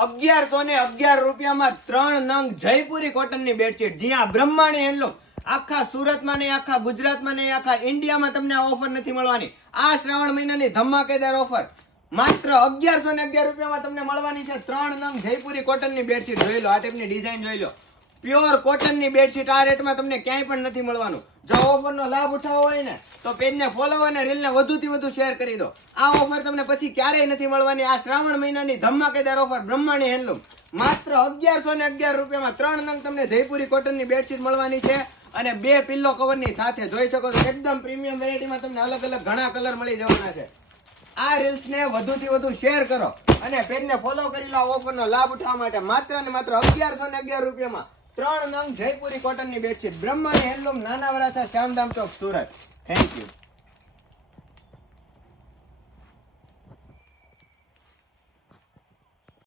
₹1111 3 નંગ જયપુરી કોટનની બેડશીટ. જી હા, બ્રહ્માણી હેન્ડલૂમ. આખા સુરતમાં નહીં, આખા ગુજરાતમાં નહીં, આખા ઇન્ડિયામાં તમને આ ઓફર નથી મળવાની. આ શ્રાવણ મહિનાની ધમાકેદાર ઓફર માત્ર ₹1111 તમને મળવાની છે. 3 નંગ જયપુરી કોટનની બેડશીટ. જોઈ લો, આ ટાઈપની ડિઝાઇન જોઈ લો. પ્યોર કોટનની બેડશીટ આ રેટમાં તમને ક્યાંય પણ નથી મળવાનું. જો ઓફરનો લાભ ઉઠાવવો હોય ને તો પેજને ફોલો અને રીલને વધુથી વધુ શેર કરી દો. આ ઓફર તમને પછી ક્યારેય નથી મળવાની. આ શ્રાવણ મહિનાની ધમાકેદાર ઓફર બ્રહ્માણી હેન્ડલૂમ. માત્ર ₹1111 3 નંગ તમને જયપુરી કોટનની બેડશીટ મળવાની છે અને 2 પિલ્લો કવરની સાથે. જોઈ શકો છો, એકદમ પ્રીમિયમ વેરાયટીમાં તમને અલગ અલગ ઘણા કલર મળી જવાના છે. આ રીલ્સને વધુથી વધુ શેર કરો અને પેજને ફોલો કરી લો આ ઓફરનો લાભ ઉઠાવવા માટે. માત્ર ને માત્ર ₹1111 3 નંગ જયપુરી કોટનની bedsheet. Brahmani handloom, Nana Varachha, Shyamdham Chowk, Surat. Thank you.